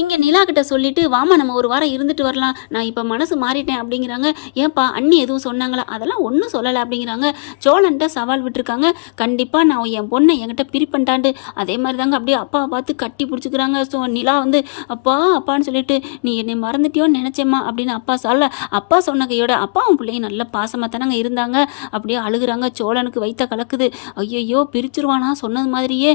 இங்கே நிலா கிட்ட சொல்லிட்டு வாமா நம்ம ஒரு வாரம் இருந்துட்டு வரலாம், நான் இப்போ மனசு மாறிட்டேன் அப்படிங்கிறாங்க. ஏன்பா அண்ணி எதுவும் சொன்னாங்களா? அதெல்லாம் ஒன்றும் சொல்லலை அப்படிங்கிறாங்க. சோழன்ட்ட சவால் விட்டுருக்காங்க, கண்டிப்பாக நான் என் பொண்ணை என்கிட்ட பிரிப்பண்டாண்டு. அதே மாதிரி தாங்க அப்படியே அப்பாவை பார்த்து கட்டி பிடிச்சிக்கிறாங்க. ஸோ நிலா வந்து அப்பா அப்பான்னு சொல்லிட்டு நீ என்னை மறந்துட்டியோன்னு நினச்சேம்மா அப்படின்னு அப்பா சொல்ல, அப்பா சொன்ன கையோட அப்பாவும் பிள்ளையும் நல்ல பாசமாக தானங்க இருந்தாங்க. அப்படியே அழுகுறாங்க. சோழனுக்கு வைத்த கலக்குது. ஐயையோ பிரிச்சிருவானா சொன்னது மாதிரியே.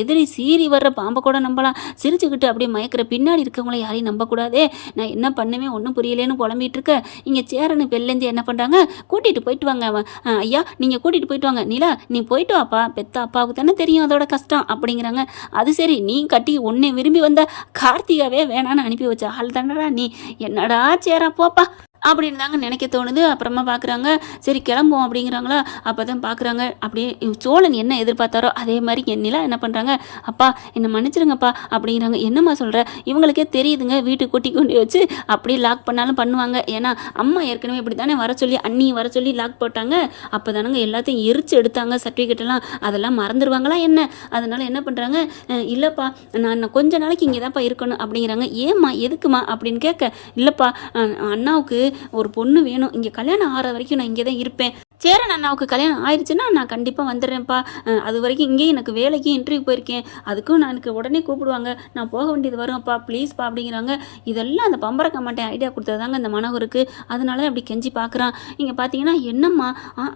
எதிரி சீறி வர்ற பாம்பை கூட நம்பலாம். சிரிச்சுக்கிட்டு அப்படியே மயக்கிற பின்னாடி இருக்கவங்கள யாரையும் நம்பக்கூடாதே, நான் என்ன பண்ணுவேன் ஒன்றும் புரியலேன்னு புலம்பிட்டு இருக்க. இங்கே சேரனு பெல்லேருந்து என்ன பண்ணுறாங்க, கூட்டிகிட்டு போயிட்டு வாங்க ஐயா, நீங்கள் கூட்டிகிட்டு போயிட்டு வாங்க. நிலா நீ போயிட்டு வாப்பா, பெத்த அப்பாவுக்கு தானே தெரியும் அதோட கஷ்டம் அப்படிங்கிறாங்க. அது சரி, நீ கட்டி ஒன்னே விரும்பி வந்த கார்த்திகாவே வேணான்னு அனுப்பி வச்ச ஆள் தானடா நீ, என்னடா சேரா போப்பா அப்படின்னு தாங்க நினைக்க தோணுது. அப்புறமா பார்க்குறாங்க, சரி கிளம்புவோம் அப்படிங்கிறாங்களா. அப்போ தான் பார்க்குறாங்க அப்படியே சோழன் என்ன எதிர்பார்த்தாரோ அதே மாதிரி என் நிலா என்ன பண்ணுறாங்க, அப்பா என்னை மன்னிச்சிருங்கப்பா அப்படிங்கிறாங்க. என்னம்மா சொல்கிற, இவங்களுக்கே தெரியுதுங்க வீட்டுக்கு கூட்டி கொண்டு வச்சு அப்படியே லாக் பண்ணாலும் பண்ணுவாங்க. ஏன்னா அம்மா ஏற்கனவே இப்படி தானே வர சொல்லி அண்ணி வர சொல்லி லாக் போட்டாங்க. அப்போ தானங்க எல்லாத்தையும் எரிச்சு எடுத்தாங்க சர்டிஃபிகேட்டெல்லாம், அதெல்லாம் மறந்துடுவாங்களா என்ன. அதனால் என்ன பண்ணுறாங்க, இல்லைப்பா நான் கொஞ்ச நாளைக்கு இங்கே தான்ப்பா இருக்கணும் அப்படிங்கிறாங்க. ஏம்மா எதுக்குமா அப்படின்னு கேட்க, இல்லைப்பா அண்ணாவுக்கு ஒரு பொண்ணு வேணும், இங்கே கல்யாணம் ஆகிற வரைக்கும் நான் இங்கே தான் இருப்பேன். சேரன் அண்ணாவுக்கு கல்யாணம் ஆயிடுச்சுன்னா நான் கண்டிப்பாக வந்துடுறேன்ப்பா. அது வரைக்கும் இங்கேயும் எனக்கு வேலைக்கு இன்டர்வியூ போயிருக்கேன், அதுக்கும் நான் எனக்கு உடனே கூப்பிடுவாங்க, நான் போக வேண்டியது வரும்ப்பா ப்ளீஸ்ப்பா அப்படிங்கிறாங்க. இதெல்லாம் அந்த பம்பரக்க மாட்டேன் ஐடியா கொடுத்ததாங்க அந்த மனோகருக்கு. அதனால தான் அப்படி கெஞ்சி பார்க்குறான். இங்கே பார்த்தீங்கன்னா என்னம்மா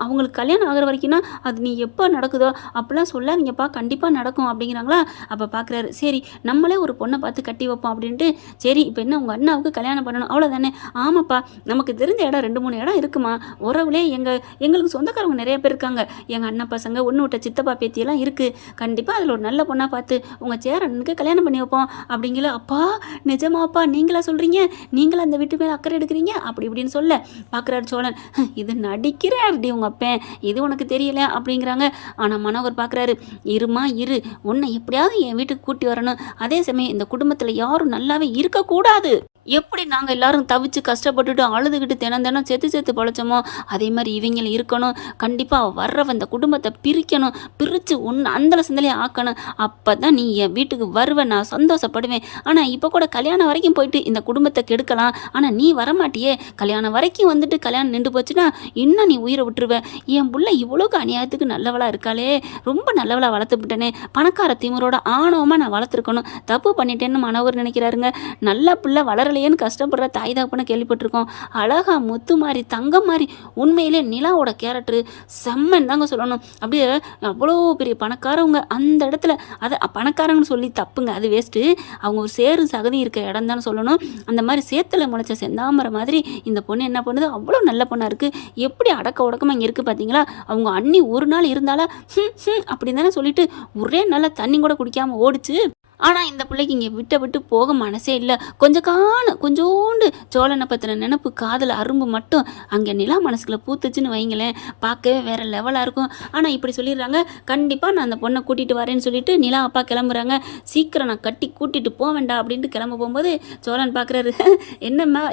அவங்களுக்கு கல்யாணம் ஆகிற வரைக்கும்னா அது நீ எப்போ நடக்குதோ அப்போல்லாம் சொல்லாதீங்கப்பா, கண்டிப்பாக நடக்கும் அப்படிங்கிறாங்களா. அப்போ பார்க்குறாரு, சரி நம்மளே ஒரு பொண்ணை பார்த்து கட்டி வைப்போம் அப்படின்ட்டு. சரி இப்போ என்ன உங்கள் அண்ணாவுக்கு கல்யாணம் பண்ணணும் அவ்வளோதானே. ஆமாப்பா நமக்கு தெரிஞ்ச இடம் 2-3 இடம் இருக்குமா, உறவுலே எங்களுக்கு சொந்தக்காரங்க நிறைய பேர் இருக்காங்க, எங்கள் அண்ணன் பசங்க ஒன்று விட்ட சித்தப்பா பேத்தியெல்லாம் இருக்குது, கண்டிப்பாக அதில் ஒரு நல்ல பொண்ணாக பார்த்து உங்கள் சேரனுக்கு கல்யாணம் பண்ணி வைப்போம் அப்படிங்கிற. அப்பா நிஜமாப்பா நீங்களா சொல்கிறீங்க, நீங்களா அந்த வீட்டு மேலே அக்கறை எடுக்கிறீங்க அப்படி இப்படின்னு சொல்ல பார்க்குறாரு சோழன். இது நடிக்கிறார் அப்படி உங்கள் அப்பேன், இது உனக்கு தெரியல அப்படிங்கிறாங்க. ஆனால் மனோகர் பார்க்குறாரு, இருமா இரு, உன்னை எப்படியாவது என் வீட்டுக்கு கூட்டி வரணும், அதே சமயம் இந்த குடும்பத்தில் யாரும் நல்லாவே இருக்கக்கூடாது. எப்படி நாங்கள் எல்லாரும் தவிச்சு கஷ்டப்பட்டுட்டு அழுதுகிட்டு தினம் செத்து பொழைச்சோமோ அதே மாதிரி இவங்களும் இருக்கணும். கண்டிப்பாக வர்றவ இந்த குடும்பத்தை பிரிக்கணும், பிரித்து ஒன்று அந்தல சந்தலையை ஆக்கணும். அப்போ தான் நீ என் வீட்டுக்கு வருவேன், நான் சந்தோஷப்படுவேன். ஆனால் இப்போ கூட கல்யாணம் வரைக்கும் போயிட்டு இந்த குடும்பத்தை கெடுக்கலாம், ஆனால் நீ வரமாட்டியே. கல்யாணம் வரைக்கும் வந்துட்டு கல்யாணம் நின்று போச்சுன்னா இன்னும் நீ உயிரை விட்டுருவேன். என் புள்ள இவ்வளோக்கு அநியாயத்துக்கு நல்லவளாக இருக்காளே, ரொம்ப நல்லவளாக வளர்த்துவிட்டனே, பணக்கார திமுறோட ஆணவமாக நான் வளர்த்துருக்கணும், தப்பு பண்ணிட்டேன்னு மனோகர் நினைக்கிறாருங்க. நல்ல பிள்ளை வளர கஷ்டப்படுற தாய் தாப்பனை கேள்விப்பட்டிருக்கோம். அழகா முத்து மாதிரி தங்கம் மாதிரி உண்மையிலே நிலாவோட கேரக்டர் செம்மன் தாங்க சொல்லணும். அப்படியே அவ்வளோ பெரிய பணக்காரவங்க அந்த இடத்துல, அதை பணக்காரங்கன்னு சொல்லி தப்புங்க, அது வேஸ்ட்டு. அவங்க ஒரு சேரும் சகதி இருக்க இடம் தானே சொல்லணும். அந்த மாதிரி சேத்துல முளைச்ச செந்தாமரை மாதிரி இந்த பொண்ணு என்ன பண்ணுது, அவ்வளோ நல்ல பொண்ணாக இருக்குது. எப்படி அடக்க உடக்கமாக இங்கே இருக்குது பார்த்தீங்களா. அவங்க அண்ணி ஒரு நாள் இருந்தாலும் அப்படின்னு தானே சொல்லிட்டு ஒரே நாள் தண்ணி கூட குடிக்காமல் ஓடிச்சு. ஆனால் இந்த பிள்ளைக்கு இங்கே விட்டு போக மனசே இல்லை. கொஞ்சோண்டு சோழனை பற்றின நினப்பு காதில் அரும்பு மட்டும் அங்கே நிலா மனசுக்குள்ள பூத்துச்சுன்னு வைங்களேன், பார்க்கவே வேறு லெவலாக இருக்கும். ஆனால் இப்படி சொல்லிடுறாங்க, கண்டிப்பாக நான் அந்த பொண்ணை கூட்டிகிட்டு வரேன்னு சொல்லிட்டு நிலா அப்பா கிளம்புறாங்க. சீக்கிரம் நான் கட்டி கூட்டிகிட்டு போக வேண்டாம் அப்படின்ட்டு கிளம்ப போகும்போது சோழன் பார்க்குறாரு,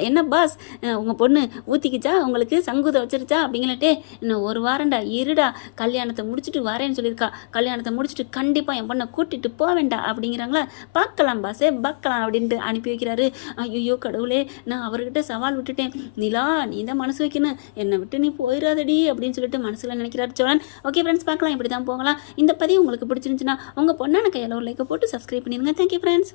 என்ன பாஸ் உங்கள் பொண்ணு ஊற்றிக்கிச்சா, உங்களுக்கு சங்குதை வச்சிருச்சா அப்படிங்கலட்டே, இன்னும் ஒரு வாரண்டா இருடா, கல்யாணத்தை முடிச்சுட்டு வரேன்னு சொல்லியிருக்கா, கல்யாணத்தை முடிச்சுட்டு கண்டிப்பாக என் பொண்ணை கூட்டிகிட்டு போக வேண்டாம் அப்படிங்கிறாங்க. பார்க்கலாம் பாசே பார்க்கலாம் அப்படின்ட்டு அனுப்பி வைக்கிறாரு. ஐயோ கடவுளே, நான் அவர்கிட்ட சவால் விட்டுட்டேன், நிலா நீ தான் மனசு வைக்கணும், என்னை விட்டு நீ போயிடாதடி அப்படின்னு சொல்லிட்டு மனசுல நினைக்கிறாரு சோழன். ஓகே ஃப்ரெண்ட்ஸ், பார்க்கலாம், இப்படி தான் போகலாம். இந்த பதிவு உங்களுக்கு பிடிச்சிருந்துச்சுன்னா உங்கள் பொண்ணான கையில் ஒரு லைக்கை போட்டு சப்ஸ்கிரைப் பண்ணிடுங்க. Thank you friends.